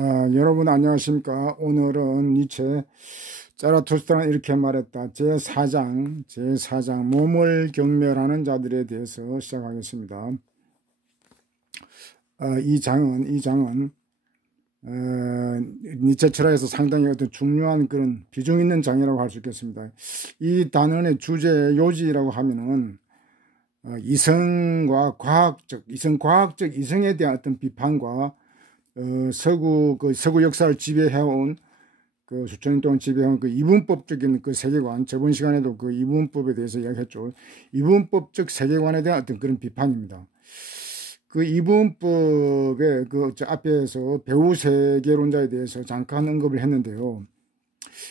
여러분 안녕하십니까. 오늘은 니체 자라투스트라는 이렇게 말했다 제4장 몸을 경멸하는 자들에 대해서 시작하겠습니다. 이 장은 니체 철학에서 상당히 어떤 중요한 그런 비중 있는 장이라고 할 수 있겠습니다. 이 단원의 주제 요지라고 하면은 이성에 대한 어떤 비판과 서구 역사를 지배해온 수천 년 동안 지배해온 이분법적인 세계관, 저번 시간에도 이분법에 대해서 이야기했죠. 이분법적 세계관에 대한 어떤 그런 비판입니다. 이분법의 앞에서 배후 세계론자에 대해서 잠깐 언급을 했는데요.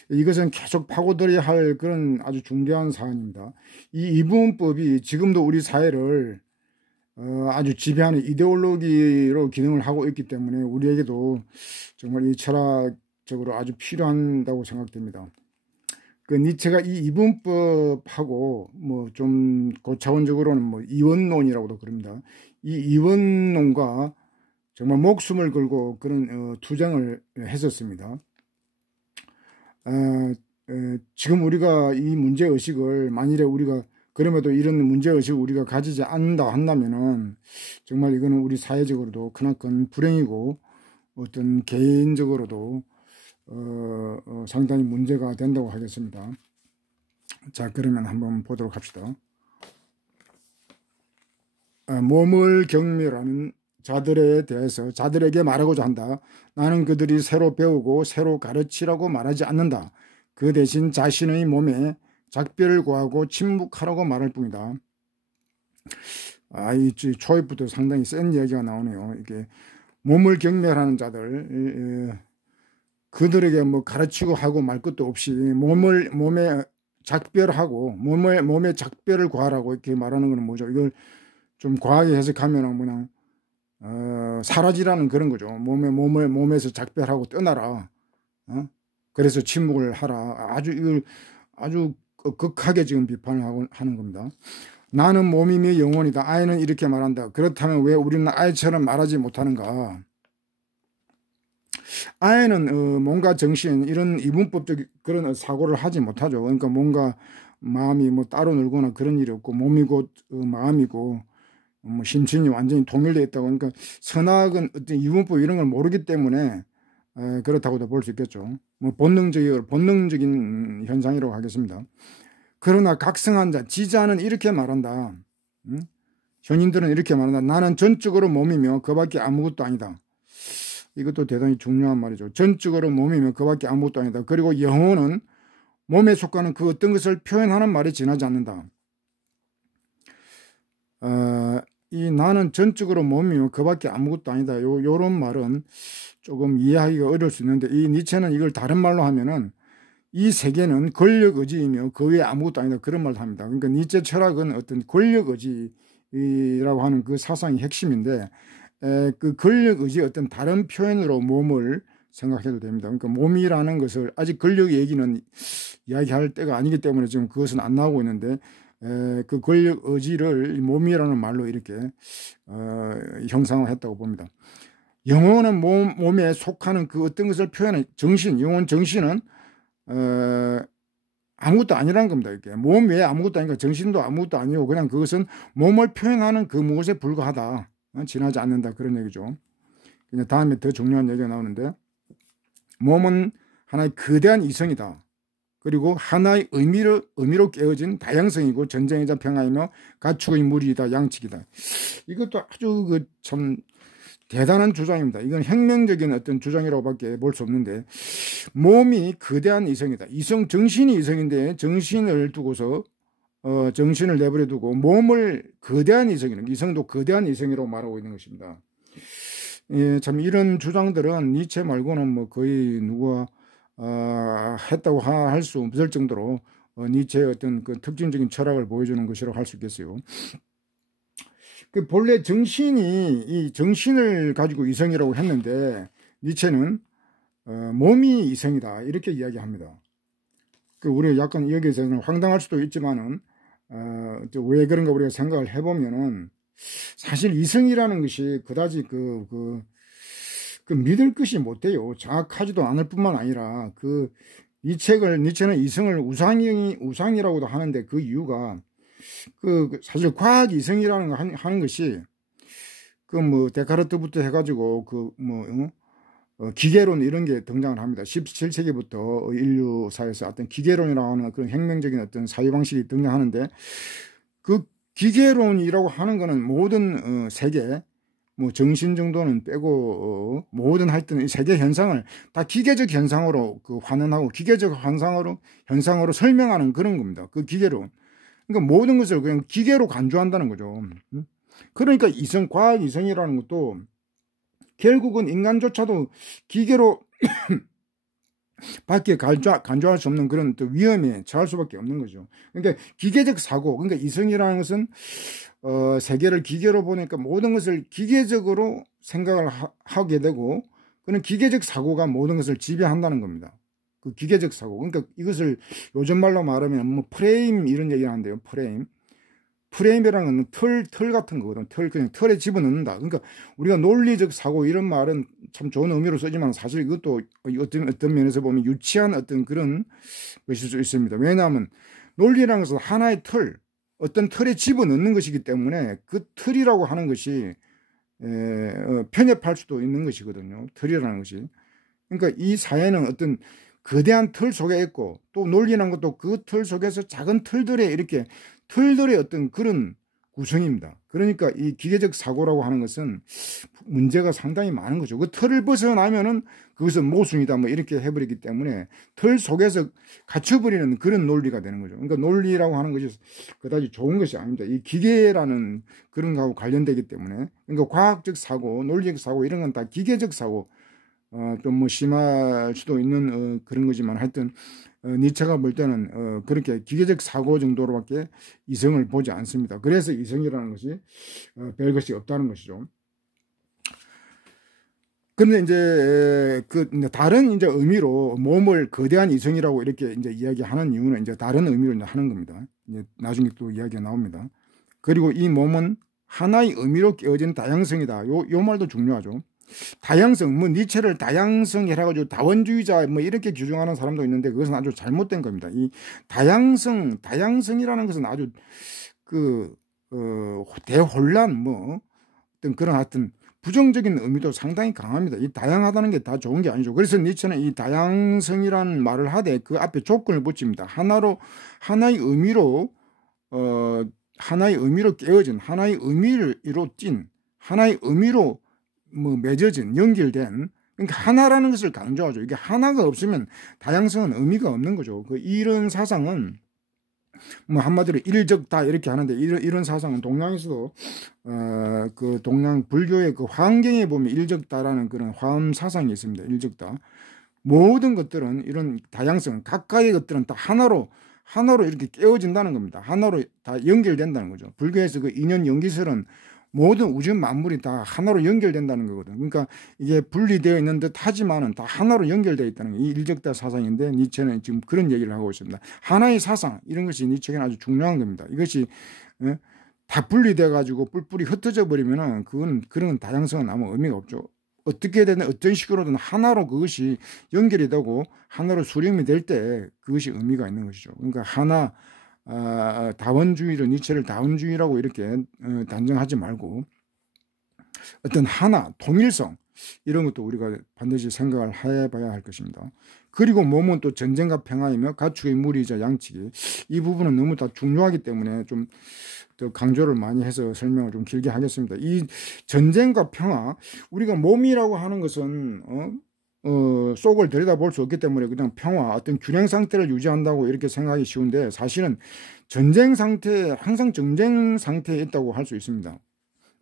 이것은 계속 파고들어야 할 그런 아주 중대한 사안입니다. 이 이분법이 지금도 우리 사회를 아주 지배하는 이데올로기로 기능을 하고 있기 때문에 우리에게도 정말 이 철학적으로 아주 필요한다고 생각됩니다. 니체가 이 이분법하고 좀 고차원적으로는 이원론이라고도 그럽니다. 이 이원론과 정말 목숨을 걸고 그런 투쟁을 했었습니다. 지금 우리가 이 문제의식을 만일에 우리가 그럼에도 이런 문제의식을 우리가 가지지 않는다 한다면은 정말 이거는 우리 사회적으로도 크나큰 불행이고 어떤 개인적으로도 상당히 문제가 된다고 하겠습니다. 자, 그러면 한번 보도록 합시다. 몸을 경멸하는 자들에 대해서 자들에게 말하고자 한다. 나는 그들이 새로 배우고 새로 가르치라고 말하지 않는다. 그 대신 자신의 몸에 작별을 구하고 침묵하라고 말할 뿐이다. 이 초입부터 상당히 센 이야기가 나오네요. 이게 몸을 경멸하는 자들, 그들에게 가르치고 하고 말 것도 없이 몸에 작별하고 몸에 작별을 구하라고 이렇게 말하는 것은 뭐죠? 이걸 좀 과하게 해석하면 그냥 사라지라는 그런 거죠. 몸에서 작별하고 떠나라. 그래서 침묵을 하라. 이걸 아주 극하게 지금 비판을 하는 겁니다. 나는 몸이며 영혼이다. 아이는 이렇게 말한다. 그렇다면 왜 우리는 아이처럼 말하지 못하는가? 아이는 뭔가 정신 이런 이분법적 그런 사고를 하지 못하죠. 그러니까 뭔가 마음이 따로 놀거나 그런 일이 없고 몸이 곧 마음이고 심신이 완전히 통일되어 있다고. 그러니까 선악은 어떤 이분법 이런 걸 모르기 때문에 그렇다고도 볼 수 있겠죠. 본능적인 현상이라고 하겠습니다. 그러나 각성한 자, 지자는 이렇게 말한다. 현인들은 이렇게 말한다. 나는 전적으로 몸이며 그밖에 아무것도 아니다. 이것도 대단히 중요한 말이죠. 전적으로 몸이며 그밖에 아무것도 아니다. 그리고 영혼은 몸에 속하는 그 어떤 것을 표현하는 말에 지나지 않는다. 이 나는 전적으로 몸이며 그밖에 아무것도 아니다. 요런 말은 조금 이해하기가 어려울 수 있는데 이 니체는 이걸 다른 말로 하면은 이 세계는 권력 의지이며 그 외에 아무것도 아니다. 그런 말을 합니다. 그러니까 니체 철학은 어떤 권력 의지라고 하는 그 사상이 핵심인데 그 권력 의지의 어떤 다른 표현으로 몸을 생각해도 됩니다. 그러니까 몸이라는 것을 아직 권력 얘기는 이야기할 때가 아니기 때문에 지금 그것은 안 나오고 있는데 그 권력 의지를 몸이라는 말로 이렇게 형상을 했다고 봅니다. 영혼은 몸에 속하는 그 어떤 것을 표현하는 영혼 정신은 아무것도 아니라는 겁니다. 이렇게 몸 외에 아무것도 아니고 정신도 아무것도 아니고 그냥 그것은 몸을 표현하는 그 무엇에 불과하다. 지나지 않는다. 그런 얘기죠. 그냥 다음에 더 중요한 얘기가 나오는데 몸은 하나의 거대한 이성이다. 그리고 하나의 의미로 깨어진 다양성이고 전쟁이자 평화이며 가축의 무리이다. 양측이다. 이것도 아주 참 대단한 주장입니다. 이건 혁명적인 어떤 주장이라고밖에 볼 수 없는데 몸이 거대한 이성이다. 정신이 이성인데 정신을 두고서 정신을 내버려 두고 몸을 거대한 이성도 거대한 이성이라고 말하고 있는 것입니다. 참 이런 주장들은 니체 말고는 거의 누가 했다고 할 수 없을 정도로 니체의 어떤 그 특징적인 철학을 보여주는 것이라고 할 수 있겠어요. 본래 이 정신을 가지고 이성이라고 했는데 니체는 몸이 이성이다 이렇게 이야기합니다. 우리가 약간 여기서는 황당할 수도 있지만은 왜 그런가 우리가 생각을 해보면은 사실 이성이라는 것이 그다지 그 믿을 것이 못 돼요. 정확하지도 않을 뿐만 아니라 니체는 이성을 우상이라고도 하는데 그 이유가 사실 과학 이성이라는 거 하는 것이 데카르트부터 해가지고 기계론 이런 게 등장을 합니다. 17세기부터 인류사에서 어떤 기계론이라고 하는 그런 혁명적인 어떤 사유방식이 등장하는데 그 기계론이라고 하는 거는 모든 세계 정신 정도는 빼고 모든 하여튼 이 세계 현상을 다 기계적 현상으로 환원하고 기계적 현상으로 설명하는 그런 겁니다. 그 기계론. 그러니까 모든 것을 그냥 기계로 간주한다는 거죠. 그러니까 과학 이성이라는 것도 결국은 인간조차도 기계로 밖에 간주할 수 없는 그런 또 위험에 처할 수밖에 없는 거죠. 그러니까 기계적 사고, 그러니까 이성이라는 것은 세계를 기계로 보니까 모든 것을 기계적으로 생각을 하게 되고 그런 기계적 사고가 모든 것을 지배한다는 겁니다. 그 기계적 사고. 그러니까 이것을 요즘 말로 말하면 프레임 이런 얘기를 하는데요. 프레임이라는 건 털 같은 거거든. 그냥 털에 집어넣는다. 그러니까 우리가 논리적 사고 이런 말은 참 좋은 의미로 쓰지만 사실 이것도 어떤 면에서 보면 유치한 어떤 그런 것일 수 있습니다. 왜냐하면 논리라는 것은 하나의 어떤 틀에 집어넣는 것이기 때문에 그 틀이라고 하는 것이 편협할 수도 있는 것이거든요. 틀이라는 것이. 그러니까 이 사회는 어떤 거대한 틀 속에 있고 또 논리라는 것도 그 틀 속에서 작은 틀들의 어떤 그런 구성입니다. 그러니까 이 기계적 사고라고 하는 것은 문제가 상당히 많은 거죠. 그 틀을 벗어나면은 그것은 모순이다 이렇게 해버리기 때문에 틀 속에서 갇혀버리는 그런 논리가 되는 거죠. 그러니까 논리라고 하는 것이 그다지 좋은 것이 아닙니다. 이 기계라는 그런 거하고 관련되기 때문에 그러니까 과학적 사고, 논리적 사고 이런 건 다 기계적 사고 좀 심할 수도 있는 그런 거지만 하여튼 니체가 볼 때는 그렇게 기계적 사고 정도로밖에 이성을 보지 않습니다. 그래서 이성이라는 것이 별것이 없다는 것이죠. 근데 이제 다른 이제 의미로 몸을 거대한 이성이라고 이렇게 이제 이야기하는 이유는 이제 다른 의미로 이제 하는 겁니다. 이제 나중에 또 이야기가 나옵니다. 그리고 이 몸은 하나의 의미로 깨어진 다양성이다. 요 말도 중요하죠. 다양성, 니체를 다양성이라가지고 다원주의자 이렇게 규정하는 사람도 있는데 그것은 아주 잘못된 겁니다. 이 다양성이라는 것은 아주 대혼란 어떤 그런 하여튼 부정적인 의미도 상당히 강합니다. 이 다양하다는 게 다 좋은 게 아니죠. 그래서 니체는 이 다양성이라는 말을 하되 그 앞에 조건을 붙입니다. 하나의 의미로 깨어진, 하나의 의미로 찐, 하나의 의미로 맺어진, 연결된, 그러니까 하나라는 것을 강조하죠. 이게 하나가 없으면 다양성은 의미가 없는 거죠. 이런 사상은 한마디로 일적다 이렇게 하는데 이런 사상은 동양에서도 동양 불교의 환경에 보면 일적다라는 그런 화엄 사상이 있습니다. 일적다. 모든 것들은 이런 다양성, 각각의 것들은 다 하나로 이렇게 깨어진다는 겁니다. 하나로 다 연결된다는 거죠. 불교에서 인연 연기설은 모든 우주 만물이 다 하나로 연결된다는 거거든요. 그러니까 이게 분리되어 있는 듯 하지만은 다 하나로 연결되어 있다는 게 이 일적다 사상인데 니체는 지금 그런 얘기를 하고 있습니다. 하나의 사상 이런 것이 니체에게는 아주 중요한 겁니다. 이것이 다 분리돼 가지고 뿔뿔이 흩어져 버리면은 그런 다양성은 아무 의미가 없죠. 어떻게 되든 어떤 식으로든 하나로 그것이 연결이 되고 하나로 수렴이 될 때 그것이 의미가 있는 것이죠. 그러니까 다원주의를 니체를 다원주의라고 이렇게 단정하지 말고 어떤 하나, 통일성 이런 것도 우리가 반드시 생각을 해봐야 할 것입니다. 그리고 몸은 또 전쟁과 평화이며 가축의 무리이자 양치기 이 부분은 너무 다 중요하기 때문에 좀 더 강조를 많이 해서 설명을 좀 길게 하겠습니다. 이 전쟁과 평화 우리가 몸이라고 하는 것은 속을 들여다볼 수 없기 때문에 그냥 평화, 어떤 균형 상태를 유지한다고 이렇게 생각하기 쉬운데 사실은 항상 전쟁 상태에 있다고 할 수 있습니다.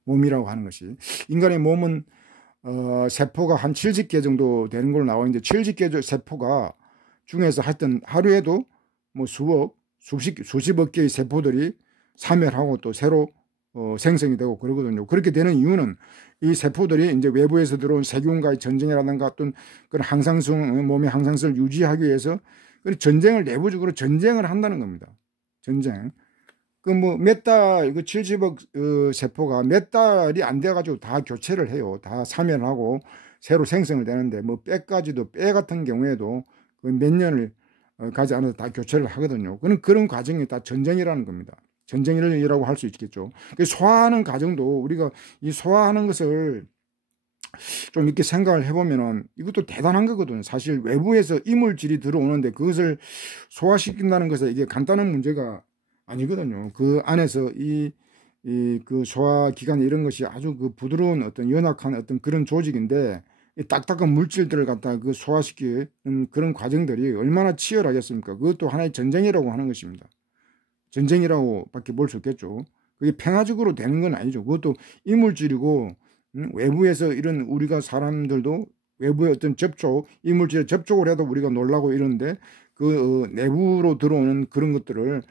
몸이라고 하는 것이. 인간의 몸은 세포가 한 70개 정도 되는 걸로 나와 있는데 70개 세포가 중에서 하여튼 하루에도 수십억 개의 세포들이 사멸하고 또 새로 생성이 되고 그러거든요. 그렇게 되는 이유는 이 세포들이 이제 외부에서 들어온 세균과의 전쟁이라든가 어떤 그런 몸의 항상성을 유지하기 위해서 내부적으로 전쟁을 한다는 겁니다. 전쟁. 몇 달, 70억 세포가 몇 달이 안 돼가지고 다 교체를 해요. 다 사멸하고 새로 생성을 되는데 뭐 뼈까지도 뼈 같은 경우에도 몇 년을 가지 않아도 다 교체를 하거든요. 그런 과정이 다 전쟁이라는 겁니다. 전쟁이라고 할 수 있겠죠. 소화하는 과정도 우리가 이 소화하는 것을 좀 이렇게 생각을 해보면은 이것도 대단한 거거든요. 사실 외부에서 이물질이 들어오는데 그것을 소화시킨다는 것은 이게 간단한 문제가 아니거든요. 그 안에서 그 소화기관 이런 것이 아주 그 부드러운 어떤 연약한 어떤 그런 조직인데 이 딱딱한 물질들을 갖다가 그 소화시키는 그런 과정들이 얼마나 치열하겠습니까? 그것도 하나의 전쟁이라고 하는 것입니다. 전쟁이라고 밖에 볼 수 없겠죠. 그게 평화적으로 되는 건 아니죠. 그것도 이물질이고 외부에서 이런 우리가 사람들도 외부의 어떤 접촉, 이물질에 접촉을 해도 우리가 놀라고 이러는데 그 내부로 들어오는 그런 것들을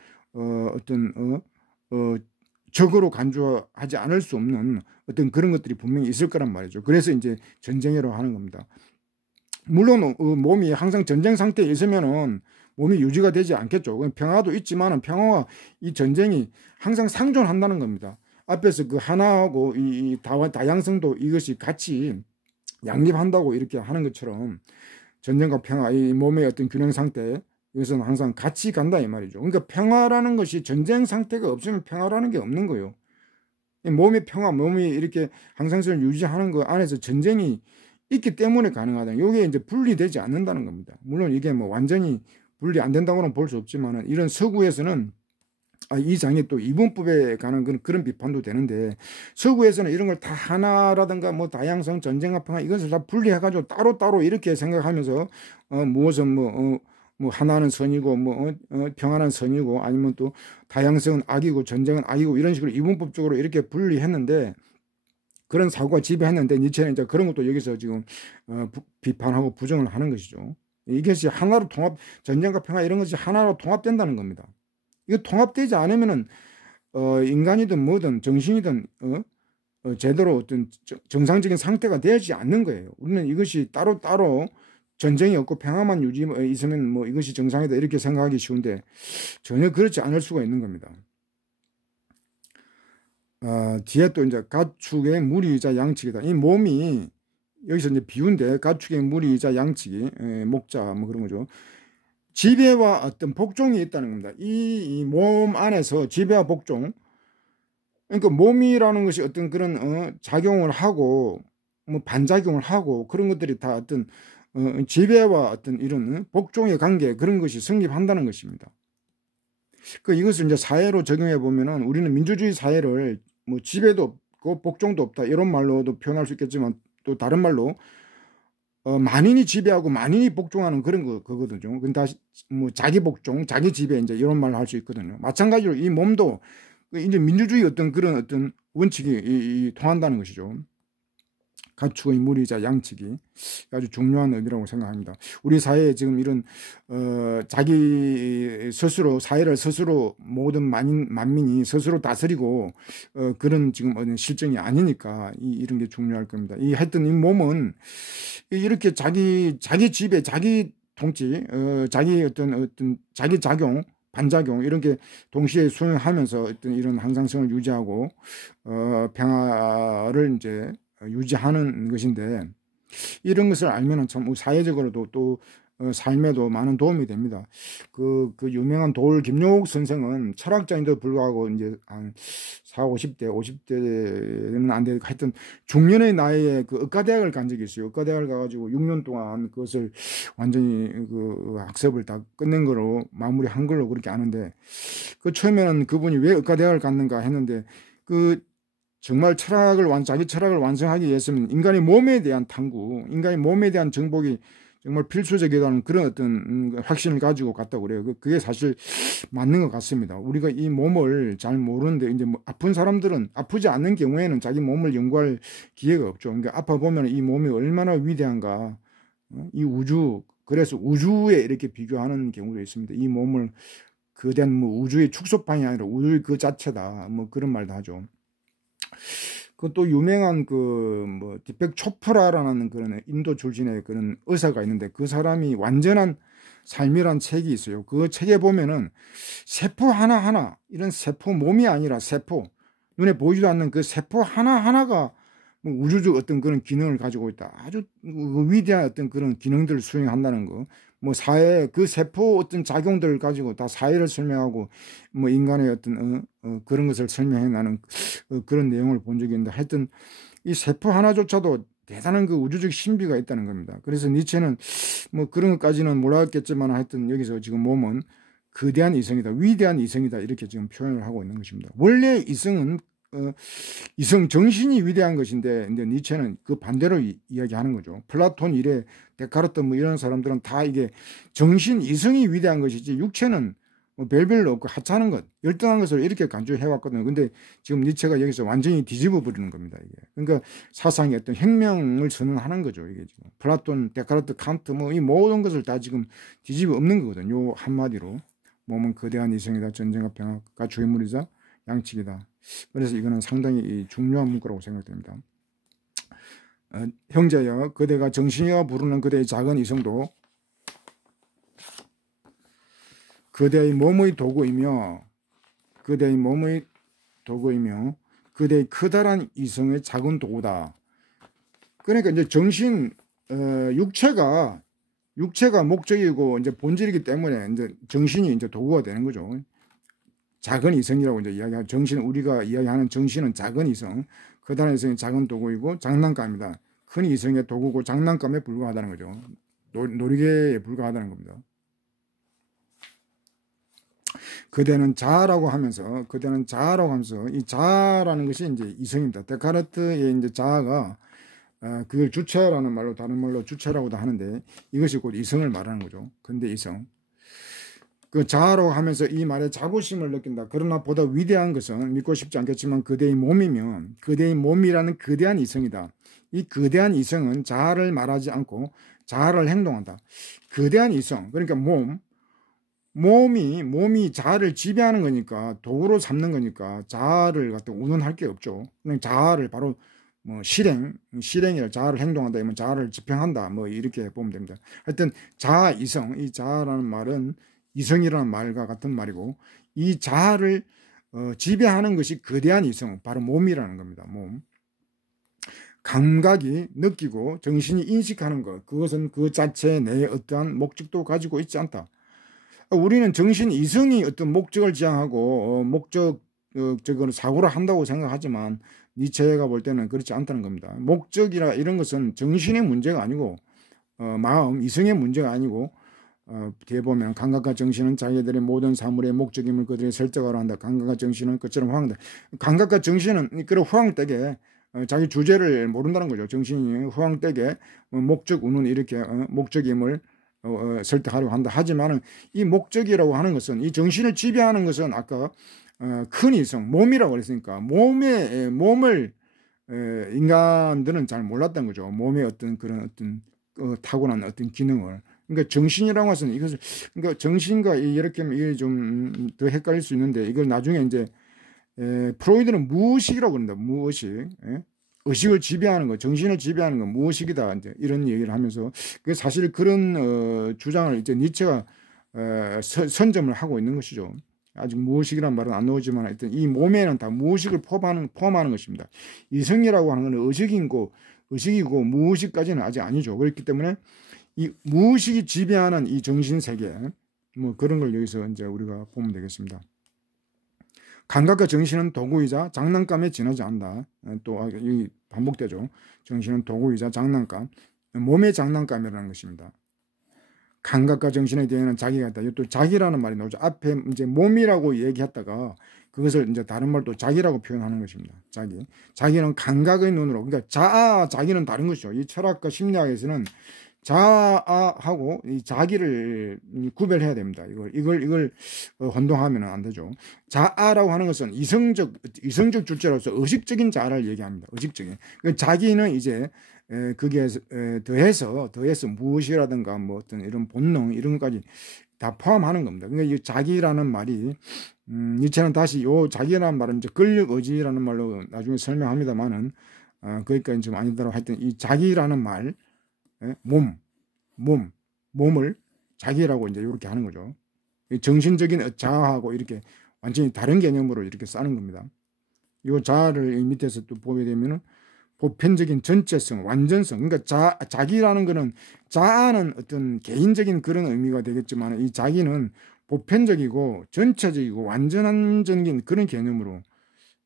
적으로 간주하지 않을 수 없는 어떤 그런 것들이 분명히 있을 거란 말이죠. 그래서 이제 전쟁이라고 하는 겁니다. 물론 몸이 항상 전쟁 상태에 있으면은 몸이 유지가 되지 않겠죠. 평화도 있지만은 평화와 이 전쟁이 항상 상존한다는 겁니다. 앞에서 그 하나하고 이 다양성도 이것이 같이 양립한다고 이렇게 하는 것처럼 전쟁과 평화, 이 몸의 어떤 균형 상태 이것은 항상 같이 간다 이 말이죠. 그러니까 평화라는 것이 전쟁 상태가 없으면 평화라는 게 없는 거예요. 몸의 평화, 몸이 이렇게 항상성을 유지하는 그 안에서 전쟁이 있기 때문에 가능하다. 이게 이제 분리되지 않는다는 겁니다. 물론 이게 뭐 완전히 분리 안 된다고는 볼 수 없지만은 이런 서구에서는 이 장이 또 이분법에 관한 그런 비판도 되는데 서구에서는 이런 걸 다 하나라든가 뭐 다양성, 전쟁과 평화 이것을 다 분리해가지고 따로따로 이렇게 생각하면서 무엇은 뭐 하나는 선이고 평화는 선이고 아니면 또 다양성은 악이고 전쟁은 악이고 이런 식으로 이분법적으로 이렇게 분리했는데 그런 사고가 지배했는데 니체는 이제 그런 것도 여기서 지금 비판하고 부정을 하는 것이죠. 이것이 하나로 전쟁과 평화 이런 것이 하나로 통합된다는 겁니다. 이거 통합되지 않으면은 인간이든 뭐든 정신이든 제대로 어떤 정상적인 상태가 되지 않는 거예요. 우리는 이것이 따로따로 전쟁이 없고 평화만 유지 있으면 뭐 이것이 정상이다 이렇게 생각하기 쉬운데 전혀 그렇지 않을 수가 있는 겁니다. 뒤에 또 이제 가축의 무리이자 양측이다. 이 몸이 여기서 이제 비유인데 가축의 무리이자 양측이 목자 뭐 그런 거죠. 지배와 어떤 복종이 있다는 겁니다. 이 몸 안에서 지배와 복종, 그러니까 몸이라는 것이 어떤 그런 작용을 하고 뭐 반작용을 하고 그런 것들이 다 어떤 지배와 어떤 이런 복종의 관계 그런 것이 성립한다는 것입니다. 이것을 이제 사회로 적용해 보면은 우리는 민주주의 사회를 뭐 지배도 없고 복종도 없다 이런 말로도 표현할 수 있겠지만 또 다른 말로 만인이 지배하고 만인이 복종하는 그런 거거든요. 근데 뭐 자기 복종, 자기 지배 이제 이런 말을 할 수 있거든요. 마찬가지로 이 몸도 이제 민주주의 어떤 그런 어떤 원칙이 통한다는 것이죠. 가축의 무리이자 양측이 아주 중요한 의미라고 생각합니다. 우리 사회에 지금 이런 자기 스스로 사회를 스스로 모든 만민이 스스로 다스리고 그런 지금 실정이 아니니까 이런 게 중요할 겁니다. 하여튼 이 몸은 이렇게 자기 지배, 자기 통치, 자기 어떤 자기 작용, 반작용 이런 게 동시에 수행하면서 어떤 이런 항상성을 유지하고 평화를 이제 유지하는 것인데 이런 것을 알면은 참 사회적으로도 또 삶에도 많은 도움이 됩니다. 그 유명한 도울 김용옥 선생은 철학자인데도 불구하고 이제 한 40, 50대, 50대는 안 되고 하여튼 중년의 나이에 그 의과대학을 간 적이 있어요. 의과대학을 가가지고 6년 동안 그것을 완전히 그 학습을 다 끝낸 거로 마무리한 걸로 그렇게 아는데 처음에는 그분이 왜 의과대학을 갔는가 했는데 정말 자기 철학을 완성하기 위해서는 인간의 몸에 대한 탐구, 인간의 몸에 대한 정복이 정말 필수적이라는 그런 어떤 확신을 가지고 갔다고 그래요. 그게 사실 맞는 것 같습니다. 우리가 이 몸을 잘 모르는데 이제 뭐 아픈 사람들은 아프지 않는 경우에는 자기 몸을 연구할 기회가 없죠. 그러니까 아파 보면 이 몸이 얼마나 위대한가, 이 우주, 그래서 우주에 이렇게 비교하는 경우도 있습니다. 이 몸을 거대한 뭐 우주의 축소판이 아니라 우주의 그 자체다, 뭐 그런 말도 하죠. 또 유명한 뭐 디펙 초프라라는 그런 인도 출신의 그런 의사가 있는데 그 사람이 완전한 삶이란 책이 있어요. 그 책에 보면은 세포 하나하나, 이런 세포 몸이 아니라 세포, 눈에 보이지도 않는 그 세포 하나하나가 뭐 우주적 어떤 그런 기능을 가지고 있다. 아주 위대한 어떤 그런 기능들을 수행한다는 거. 뭐 사회 그 세포 어떤 작용들을 가지고 다 사회를 설명하고 뭐 인간의 어떤 그런 것을 설명해 나는 그런 내용을 본 적이 있는데 하여튼 이 세포 하나조차도 대단한 그 우주적 신비가 있다는 겁니다. 그래서 니체는 뭐 그런 것까지는 몰랐겠지만 하여튼 여기서 지금 몸은 거대한 이성이다, 위대한 이성이다 이렇게 지금 표현을 하고 있는 것입니다. 원래 이성은 이성 정신이 위대한 것인데 이제 니체는 그 반대로 이야기하는 거죠. 플라톤 이래 데카르트 뭐 이런 사람들은 다 이게 정신 이성이 위대한 것이지 육체는 뭐 별별로 없고 하찮은 것, 열등한 것을 이렇게 간주해 왔거든요. 근데 지금 니체가 여기서 완전히 뒤집어 버리는 겁니다. 이게. 그러니까 사상의 어떤 혁명을 선언하는 거죠. 이게 지금 플라톤, 데카르트, 칸트 뭐 이 모든 것을 다 지금 뒤집어 엎는 거거든요. 요 한마디로 몸은 거대한 이성이다, 전쟁과 평화가 주인물이자 양측이다. 그래서 이거는 상당히 중요한 문구라고 생각됩니다. 형제여, 그대가 정신이가 부르는 그대의 작은 이성도 그대의 몸의 도구이며 그대의 커다란 이성의 작은 도구다. 그러니까 이제 육체가 목적이고 이제 본질이기 때문에 이제 정신이 이제 도구가 되는 거죠. 작은 이성이라고 이제 이야기하죠. 정신, 우리가 이야기하는 정신은 작은 이성, 커다란 이성이 작은 도구이고 장난감이다. 큰 이성의 도구고 장난감에 불과하다는 거죠. 놀이개에 불과하다는 겁니다. 그대는 자아라고 하면서 이 자아라는 것이 이제 이성입니다. 데카르트의 이제 자아가 그걸 주체라는 말로, 다른 말로 주체라고도 하는데 이것이 곧 이성을 말하는 거죠. 근대 이성. 그 자아라고 하면서 이 말에 자부심을 느낀다. 그러나 보다 위대한 것은 믿고 싶지 않겠지만 그대의 몸이면 그대의 몸이라는 거대한 이성이다. 이 거대한 이성은 자아를 말하지 않고 자아를 행동한다. 거대한 이성, 그러니까 몸이 자아를 지배하는 거니까, 도구로 삼는 거니까 자아를 갖다 운운할 게 없죠. 그냥 자아를 바로 뭐 실행이라 자아를 행동한다, 이면 자아를 집행한다, 뭐 이렇게 보면 됩니다. 하여튼 자아, 이성, 이 자아라는 말은 이성이라는 말과 같은 말이고, 이 자아를 지배하는 것이 거대한 이성, 바로 몸이라는 겁니다. 몸. 감각이 느끼고 정신이 인식하는 것, 그것은 그 자체에 내 어떠한 목적도 가지고 있지 않다. 우리는 정신 이성이 어떤 목적을 지향하고 목적적으로 사고를 한다고 생각하지만 니체가 볼 때는 그렇지 않다는 겁니다. 목적이라 이런 것은 정신의 문제가 아니고 마음, 이성의 문제가 아니고 뒤에 보면 감각과 정신은 자기들의 모든 사물의 목적임을 그들이 설득하려 한다. 감각과 정신은 그처럼 허황다. 감각과 정신은 그런 허황되게 자기 주제를 모른다는 거죠. 정신이 허황되게 목적 운운 이렇게 목적임을 설득하려고 한다. 하지만 이 목적이라고 하는 것은, 이 정신을 지배하는 것은 아까 큰 이성, 몸이라고 그랬으니까 몸을 인간들은 잘 몰랐던 거죠. 몸의 어떤 그런 어떤 타고난 어떤 기능을. 그러니까 정신이라고 해서는 이것을, 그러니까 정신과 이렇게 하면 이게 좀 더 헷갈릴 수 있는데, 이걸 나중에 이제 프로이드는 무의식이라고 그런다. 무의식. 의식을 지배하는 거, 정신을 지배하는 거, 무의식이다. 이제 이런 얘기를 하면서, 사실 그런 주장을 이제 니체가 선점을 하고 있는 것이죠. 아직 무의식이라는 말은 안 나오지만 하여튼 이 몸에는 다 무의식을 포함하는 것입니다. 이성이라고 하는 것은 의식이고 무의식까지는 아직 아니죠. 그렇기 때문에 이 무의식이 지배하는 이 정신 세계, 뭐 그런 걸 여기서 이제 우리가 보면 되겠습니다. 감각과 정신은 도구이자 장난감에 지나지 않는다. 또 여기 반복되죠. 정신은 도구이자 장난감, 몸의 장난감이라는 것입니다. 감각과 정신에 대해서는 자기가 있다. 또 자기라는 말이 나오죠. 앞에 이제 몸이라고 얘기했다가 그것을 이제 다른 말도 자기라고 표현하는 것입니다. 자기는 감각의 눈으로, 그러니까 자기는 다른 것이죠. 이 철학과 심리학에서는 자아하고 이 자기를 구별해야 됩니다. 이걸 혼동하면 안 되죠. 자아라고 하는 것은 이성적 주체로서 의식적인 자아를 얘기합니다. 의식적인. 자기는 이제 그게 더해서 무엇이라든가 뭐 어떤 이런 본능 이런 것까지 다 포함하는 겁니다. 그러니까 이 자기라는 말이 니체는 다시 요 자기라는 말은 이제 권력 의지라는 말로 나중에 설명합니다만은 거기까지 좀 아니더라도 하여튼 이 자기라는 말, 몸을 자기라고 이제 이렇게 하는 거죠. 정신적인 자아하고 이렇게 완전히 다른 개념으로 이렇게 싸는 겁니다. 이 자아를 밑에서 또 보게 되면은 보편적인 전체성, 완전성. 그러니까 자기라는 거는 자아는 어떤 개인적인 그런 의미가 되겠지만 이 자기는 보편적이고 전체적이고 완전한적인 그런 개념으로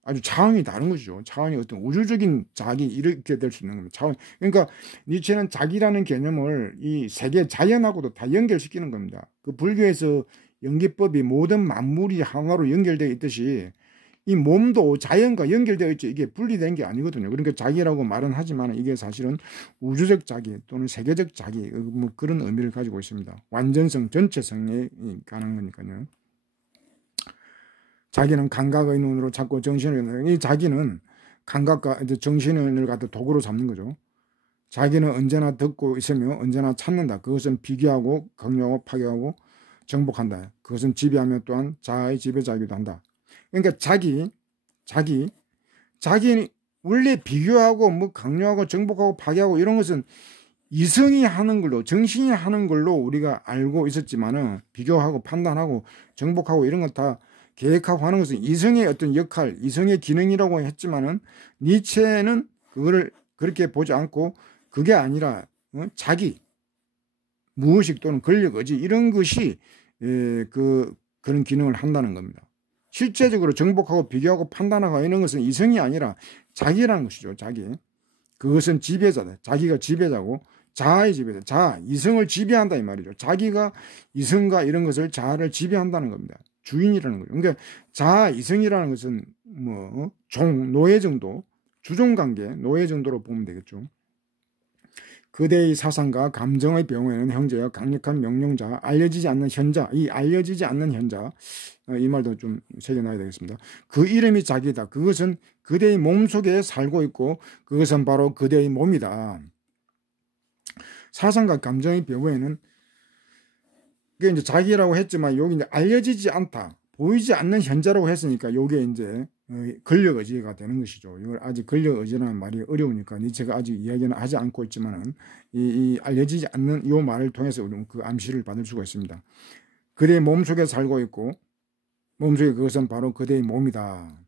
아주 차원이 다른 것이죠. 차원이 어떤 우주적인 자기 이렇게 될 수 있는 겁니다. 차원. 그러니까 니체는 자기라는 개념을 이 세계 자연하고도 다 연결시키는 겁니다. 그 불교에서 연기법이 모든 만물이 하나로 연결되어 있듯이 이 몸도 자연과 연결되어 있죠. 이게 분리된 게 아니거든요. 그러니까 자기라고 말은 하지만 이게 사실은 우주적 자기 또는 세계적 자기 뭐 그런 의미를 가지고 있습니다. 완전성, 전체성에 관한 거니까요. 자기는 감각의 눈으로 자꾸 정신을, 이 자기는 감각과 이제 정신을 갖다 도구로 잡는 거죠. 자기는 언제나 듣고 있으며 언제나 찾는다. 그것은 비교하고 강요하고 파괴하고 정복한다. 그것은 지배하며 또한 자아의 지배자이기도 한다. 그러니까 자기 원래 비교하고 뭐 강요하고 정복하고 파괴하고 이런 것은 이성이 하는 걸로, 정신이 하는 걸로 우리가 알고 있었지만은 비교하고 판단하고 정복하고 이런 것 다 계획하고 하는 것은 이성의 어떤 역할, 이성의 기능이라고 했지만은 니체는 그거를 그렇게 보지 않고 그게 아니라 자기, 무의식 또는 권력, 의지 이런 것이 그런 기능을 한다는 겁니다. 실제적으로 정복하고 비교하고 판단하고 이런 것은 이성이 아니라 자기라는 것이죠. 자기. 그것은 지배자다. 자기가 지배자고 자아의 지배자. 자아, 이성을 지배한다 이 말이죠. 자기가 이성과 이런 것을 자아를 지배한다는 겁니다. 주인이라는 거죠. 그러니까 자아, 이성이라는 것은 뭐 노예 정도, 주종관계, 노예 정도로 보면 되겠죠. 그대의 사상과 감정의 경우에는 형제와 강력한 명령자, 알려지지 않는 현자, 이 알려지지 않는 현자, 이 말도 좀 새겨놔야 되겠습니다. 그 이름이 자기다. 그것은 그대의 몸속에 살고 있고 그것은 바로 그대의 몸이다. 사상과 감정의 경우에는 그게 이제 자기라고 했지만 여기 이제 알려지지 않다, 보이지 않는 현자라고 했으니까 요게 이제 권력 의지가 되는 것이죠. 이걸 아직 권력 의지라는 말이 어려우니까 니체가 아직 이야기는 하지 않고 있지만은 이 알려지지 않는 요 말을 통해서 우리는 그 암시를 받을 수가 있습니다. 그대의 몸속에 살고 있고 몸속에 그것은 바로 그대의 몸이다.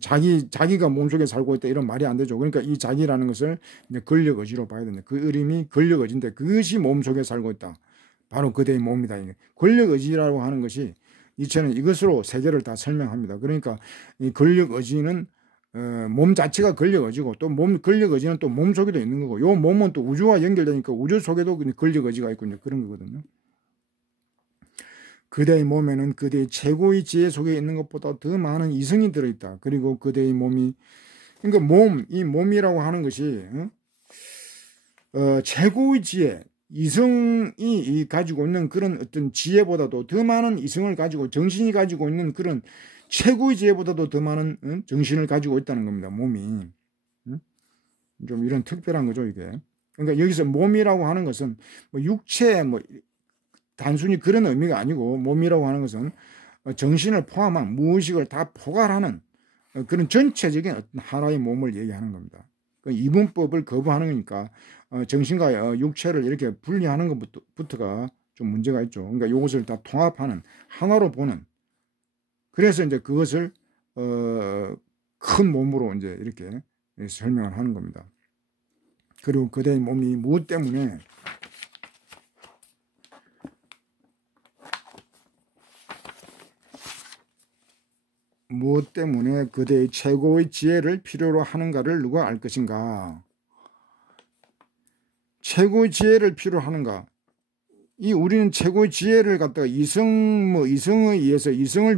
자기가 몸속에 살고 있다 이런 말이 안 되죠. 그러니까 이 자기라는 것을 이제 권력 의지로 봐야 된다. 그 이름이 권력 의지인데 그것이 몸속에 살고 있다. 바로 그대의 몸이다. 권력 의지라고 하는 것이 니체는 이것으로 세계를 다 설명합니다. 그러니까 이 권력 의지는 몸 자체가 권력 의지고 또 권력 의지는 또 몸 속에도 있는 거고 요 몸은 또 우주와 연결되니까 우주 속에도 권력 의지가 있고 그런 거거든요. 그대의 몸에는 그대의 최고의 지혜 속에 있는 것보다 더 많은 이성이 들어있다. 그리고 그대의 몸이 그러니까 이 몸이라고 하는 것이 최고의 지혜, 이성이 가지고 있는 그런 어떤 지혜보다도 더 많은 이성을 가지고 정신이 가지고 있는 그런 최고의 지혜보다도 더 많은 정신을 가지고 있다는 겁니다. 몸이. 좀 이런 특별한 거죠, 이게. 그러니까 여기서 몸이라고 하는 것은 뭐 육체 뭐 단순히 그런 의미가 아니고 몸이라고 하는 것은 정신을 포함한 무의식을 다 포괄하는 그런 전체적인 어떤 하나의 몸을 얘기하는 겁니다. 이분법을 거부하는 거니까 정신과 육체를 이렇게 분리하는 것부터가 좀 문제가 있죠. 그러니까 이것을 다 통합하는 하나로 보는. 그래서 이제 그것을 큰 몸으로 이제 이렇게 설명을 하는 겁니다. 그리고 그대의 몸이 무엇 때문에 그대의 최고의 지혜를 필요로 하는가를 누가 알 것인가? 최고의 지혜를 필요로 하는가? 우리는 최고의 지혜를 갖다가 이성을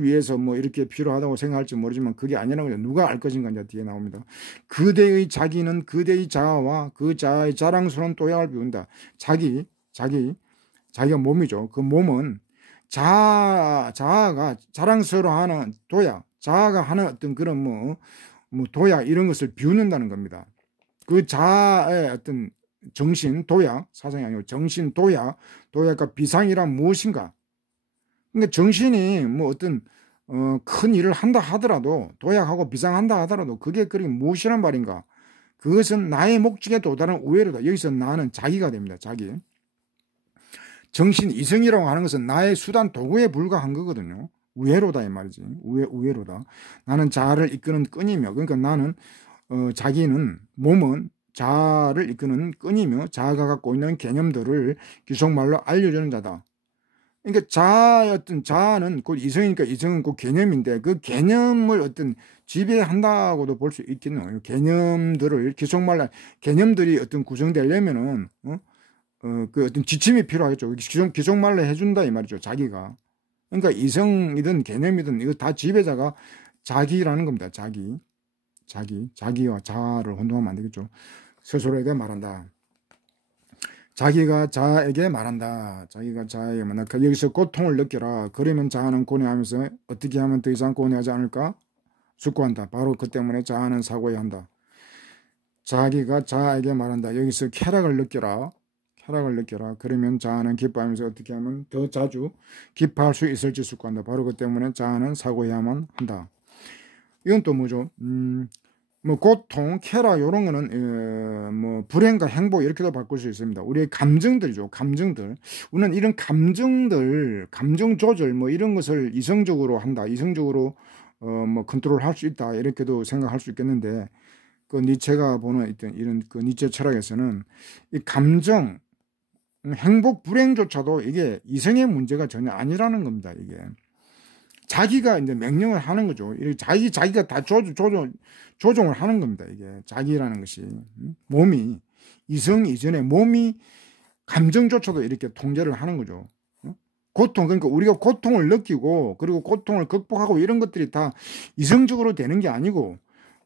위해서 뭐 이렇게 필요하다고 생각할지 모르지만 그게 아니라고 해요. 누가 알 것인가 이제 뒤에 나옵니다. 그대의 자기는 그대의 자아와 그 자아의 자랑스러운 도약을 비운다. 자기가 몸이죠. 그 몸은 자아가 자랑스러워하는 도약, 자아가 하는 어떤 그런 뭐 도약 이런 것을 비웃는다는 겁니다. 그 자아의 어떤 정신 도약, 사상이 아니고 정신 도약과 비상이란 무엇인가? 그러니까 정신이 뭐 어떤 큰 일을 한다 하더라도 도약하고 비상한다 하더라도 그게 그렇게 무엇이란 말인가? 그것은 나의 목적에 도달한 우회로다. 여기서 나는 자기가 됩니다. 자기. 정신 이성이라고 하는 것은 나의 수단 도구에 불과한 거거든요. 우회로다 이 말이지. 우회로다. 나는 자아를 이끄는 끈이며 그러니까 나는 자기는 몸은 자아를 이끄는 끈이며 자아가 갖고 있는 개념들을 기속말로 알려주는 자다. 그러니까 자아는 곧 이성이니까 이성은 곧 개념인데 그 개념을 어떤 지배한다고도 볼 수 있겠네요. 개념들을 기속말로 개념들이 어떤 구성되려면은 그 어떤 지침이 필요하겠죠. 기속말로 해준다 이 말이죠. 자기가. 그러니까 이성이든 개념이든 이거 다 지배자가 자기라는 겁니다. 자기와 자아를 혼동하면 안 되겠죠. 스스로에게 말한다. 자기가 자아에게 말한다. 자기가 자아에게 말한다. 여기서 고통을 느껴라. 그러면 자아는 고뇌하면서 어떻게 하면 더 이상 고뇌하지 않을까? 숙고한다. 바로 그 때문에 자아는 사고해야 한다. 자기가 자아에게 말한다. 여기서 쾌락을 느껴라. 그러면 자아는 기뻐하면서 어떻게 하면 더 자주 기뻐할 수 있을지 숙고한다. 바로 그 때문에 자아는 사고해야만 한다. 이건 또 뭐죠? 뭐 고통, 쾌락 이런 거는 뭐 불행과 행복 이렇게도 바꿀 수 있습니다. 우리의 감정들이죠. 감정들. 우리는 이런 감정들, 감정 조절 뭐 이런 것을 이성적으로 한다. 이성적으로 뭐 컨트롤할 수 있다. 이렇게도 생각할 수 있겠는데 그 니체가 보는 이런 그 니체 철학에서는 이 감정, 행복, 불행조차도 이게 이성의 문제가 전혀 아니라는 겁니다. 이게 자기가 이제 명령을 하는 거죠. 자기가 다 조종을 하는 겁니다. 이게 자기라는 것이 몸이 이성 이전에 몸이 감정조차도 이렇게 통제를 하는 거죠. 고통 그러니까 우리가 고통을 느끼고 그리고 고통을 극복하고 이런 것들이 다 이성적으로 되는 게 아니고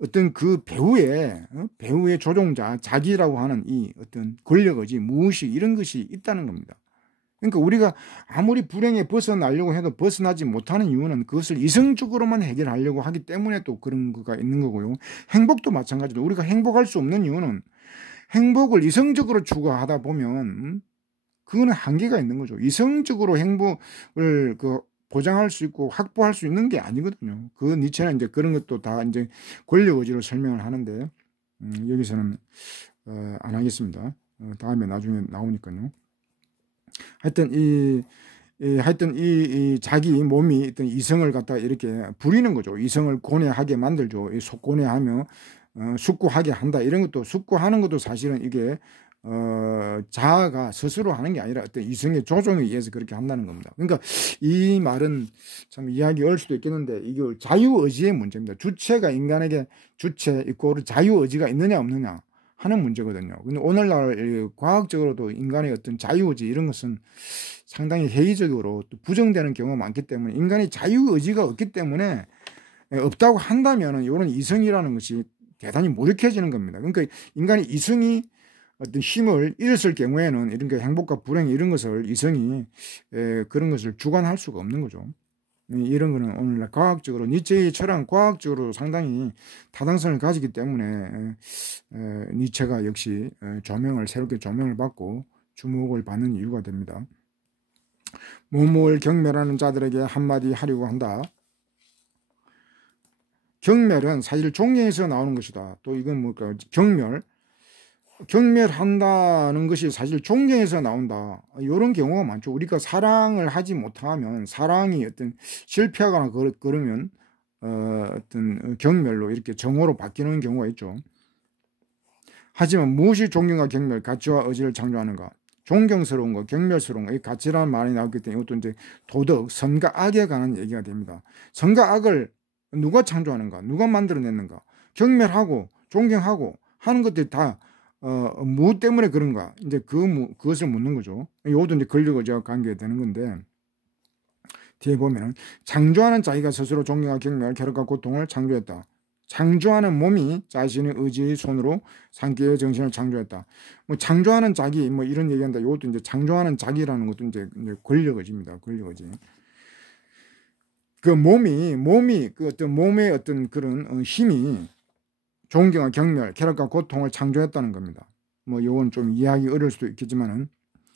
어떤 그 배우의 조종자 자기라고 하는 이 어떤 권력의지 무의식 이런 것이 있다는 겁니다. 그러니까 우리가 아무리 불행에 벗어나려고 해도 벗어나지 못하는 이유는 그것을 이성적으로만 해결하려고 하기 때문에 또 그런 거가 있는 거고요. 행복도 마찬가지로 우리가 행복할 수 없는 이유는 행복을 이성적으로 추구하다 보면 그거는 한계가 있는 거죠. 이성적으로 행복을 보장할 수 있고 확보할 수 있는 게 아니거든요. 그 니체는 이제 그런 것도 다 이제 권력 의지로 설명을 하는데 여기서는 안 하겠습니다. 다음에 나중에 나오니까요. 하여튼 이 자기 몸이 어떤 이성을 갖다 이렇게 부리는 거죠. 이성을 고뇌하게 만들죠. 고뇌하며 숙고하게 한다. 이런 것도 숙고하는 것도 사실은 이게 자아가 스스로 하는 게 아니라 어떤 이성의 조종에 의해서 그렇게 한다는 겁니다. 그러니까 이 말은 참 이해하기 어려울 수도 있겠는데 이게 자유의지의 문제입니다. 주체가 인간에게 주체 있고 자유의지가 있느냐 없느냐 하는 문제거든요. 근데 오늘날 과학적으로도 인간의 어떤 자유의지 이런 것은 상당히 회의적으로 또 부정되는 경우가 많기 때문에 인간이 자유의지가 없기 때문에 없다고 한다면 이런 이성이라는 것이 대단히 무력해지는 겁니다. 그러니까 인간이 이성이 어떤 힘을 잃었을 경우에는 이런 게 행복과 불행 이런 것을 이성이 그런 것을 주관할 수가 없는 거죠. 이런 거는 오늘날 과학적으로 니체의 철학은 과학적으로 상당히 타당성을 가지기 때문에 니체가 역시 새롭게 조명을 받고 주목을 받는 이유가 됩니다. 몸을 경멸하는 자들에게 한마디 하려고 한다. 경멸은 사실 종교에서 나오는 것이다. 또 이건 뭘까? 경멸한다는 것이 사실 존경에서 나온다. 이런 경우가 많죠. 우리가 사랑을 하지 못하면 사랑이 어떤 실패하거나 그러면 어떤 경멸로 이렇게 정오로 바뀌는 경우가 있죠. 하지만 무엇이 존경과 경멸, 가치와 의지를 창조하는가? 존경스러운 거, 경멸스러운 거, 이 가치라는 말이 나왔기 때문에 이것도 이제 도덕, 선과 악에 관한 얘기가 됩니다. 선과 악을 누가 창조하는가? 누가 만들어냈는가? 경멸하고 존경하고 하는 것들이 다 무엇 때문에 그런가? 이제 그것을 묻는 거죠. 이것도 이제 권력의지와 관계되는 건데, 뒤에 보면은, 창조하는 자기가 스스로 존경과 경멸, 쾌락과 고통을 창조했다. 창조하는 몸이 자신의 의지의 손으로 상계의 정신을 창조했다. 뭐, 창조하는 자기, 뭐, 이런 얘기한다. 이것도 이제 창조하는 자기라는 것도 이제 권력의지입니다. 권력의지. 그 몸이, 그 어떤 몸의 어떤 그런 힘이 존경과 경멸, 쾌락과 고통을 창조했다는 겁니다. 뭐 이건 좀 이해하기 어려울 수도 있겠지만은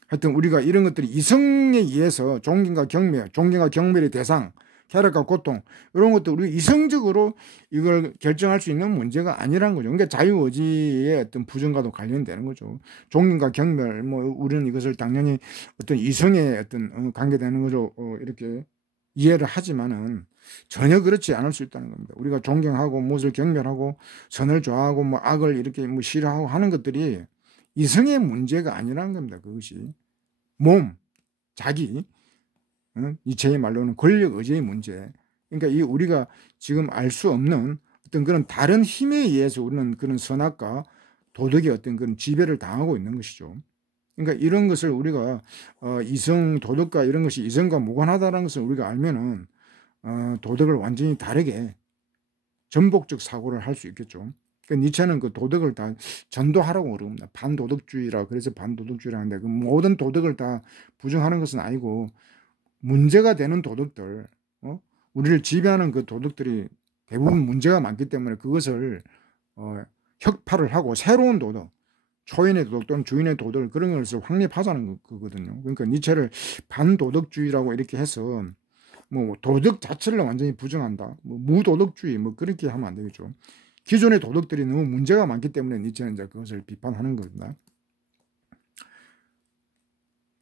하여튼 우리가 이런 것들이 이성에 의해서 존경과 경멸의 대상, 쾌락과 고통 이런 것도 우리 이성적으로 이걸 결정할 수 있는 문제가 아니라는 거죠. 그러니까 자유의지의 어떤 부정과도 관련되는 거죠. 존경과 경멸, 뭐 우리는 이것을 당연히 어떤 이성에 어떤 관계되는 거죠. 이렇게 이해를 하지만은 전혀 그렇지 않을 수 있다는 겁니다. 우리가 존경하고 무엇을 경멸하고 선을 좋아하고 뭐 악을 이렇게 뭐 싫어하고 하는 것들이 이성의 문제가 아니라는 겁니다. 그것이 몸, 자기, 이체의 말로는 권력 의지의 문제. 그러니까 이 우리가 지금 알 수 없는 어떤 그런 다른 힘에 의해서 우리는 그런 선악과 도덕의 어떤 그런 지배를 당하고 있는 것이죠. 그러니까 이런 것을 우리가 이성 도덕과 이런 것이 이성과 무관하다는 것을 우리가 알면은 도덕을 완전히 다르게 전복적 사고를 할 수 있겠죠. 그러니까 니체는 그 도덕을 다 전도하라고 그럽니다. 반도덕주의라 그래서 반도덕주의라 하는데 그 모든 도덕을 다 부정하는 것은 아니고 문제가 되는 도덕들, 우리를 지배하는 그 도덕들이 대부분 문제가 많기 때문에 그것을 혁파를 하고 새로운 도덕, 초인의 도덕 또는 주인의 도덕 그런 것을 확립하자는 거거든요. 그러니까 니체를 반도덕주의라고 이렇게 해서 뭐 도덕 자체를 완전히 부정한다. 뭐 무도덕주의 뭐 그렇게 하면 안 되겠죠. 기존의 도덕들이 너무 문제가 많기 때문에 니체는 이제 그것을 비판하는 겁니다.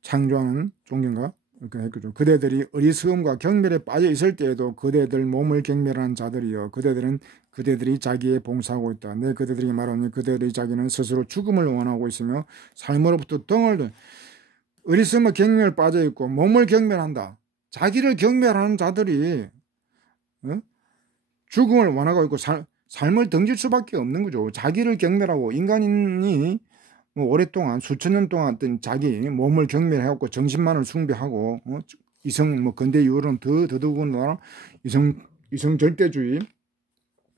창조하는 종교인가? 이렇게 했죠. 그대들이 어리석음과 경멸에 빠져 있을 때에도 그대들 몸을 경멸하는 자들이여 그대들은 그대들이 자기에 봉사하고 있다. 내 그대들이 말하니 그대들이 자기는 스스로 죽음을 원하고 있으며 삶으로부터 등을 든 어리석음과 경멸에 빠져 있고 몸을 경멸한다. 자기를 경멸하는 자들이 죽음을 원하고 있고 삶을 던질 수밖에 없는 거죠. 자기를 경멸하고 인간이 뭐 오랫동안 수천 년 동안 어떤 자기 몸을 경멸해갖고 정신만을 숭배하고 이성 뭐 근대 이후로는 더더군다나 이성 절대주의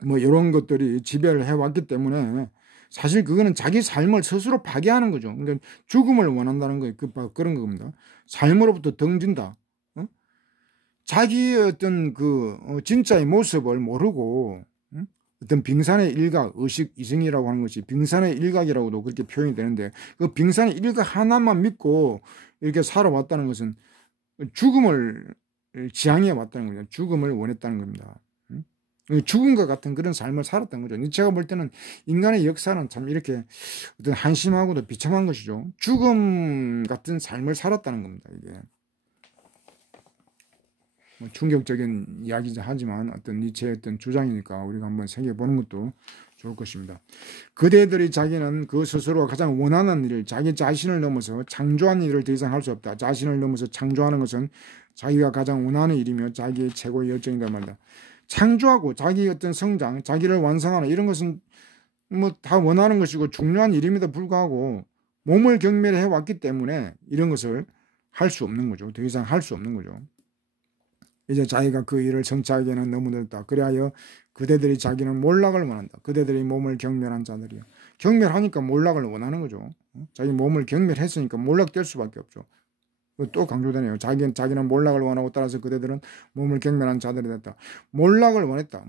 뭐 이런 것들이 지배를 해왔기 때문에 사실 그거는 자기 삶을 스스로 파괴하는 거죠. 그러니까 죽음을 원한다는 거예요. 그런 겁니다. 삶으로부터 등진다. 자기의 어떤 진짜의 모습을 모르고 어떤 빙산의 일각, 의식 이승이라고 하는 것이 빙산의 일각이라고도 그렇게 표현이 되는데 그 빙산의 일각 하나만 믿고 이렇게 살아왔다는 것은 죽음을 지향해 왔다는 거죠. 죽음을 원했다는 겁니다. 죽음과 같은 그런 삶을 살았던 거죠. 제가 볼 때는 인간의 역사는 참 이렇게 어떤 한심하고도 비참한 것이죠. 죽음 같은 삶을 살았다는 겁니다. 이게. 충격적인 이야기이자 하지만 어떤 니체의 어떤 주장이니까 우리가 한번 새겨보는 것도 좋을 것입니다. 그대들이 자기는 그 스스로가 가장 원하는 일을 자기 자신을 넘어서 창조한 일을 더 이상 할 수 없다. 자신을 넘어서 창조하는 것은 자기가 가장 원하는 일이며 자기의 최고의 열정이다 말이다. 창조하고 자기의 어떤 성장, 자기를 완성하는 이런 것은 뭐 다 원하는 것이고 중요한 일임에도 불구하고 몸을 경멸해 왔기 때문에 이런 것을 할 수 없는 거죠. 더 이상 할 수 없는 거죠. 이제 자기가 그 일을 성취하기에는 너무 늦다. 그리하여 그대들이 자기는 몰락을 원한다. 그대들이 몸을 경멸한 자들이요. 경멸하니까 몰락을 원하는 거죠. 자기 몸을 경멸했으니까 몰락될 수밖에 없죠. 또 강조되네요. 자기는 몰락을 원하고 따라서 그대들은 몸을 경멸한 자들이 됐다. 몰락을 원했다.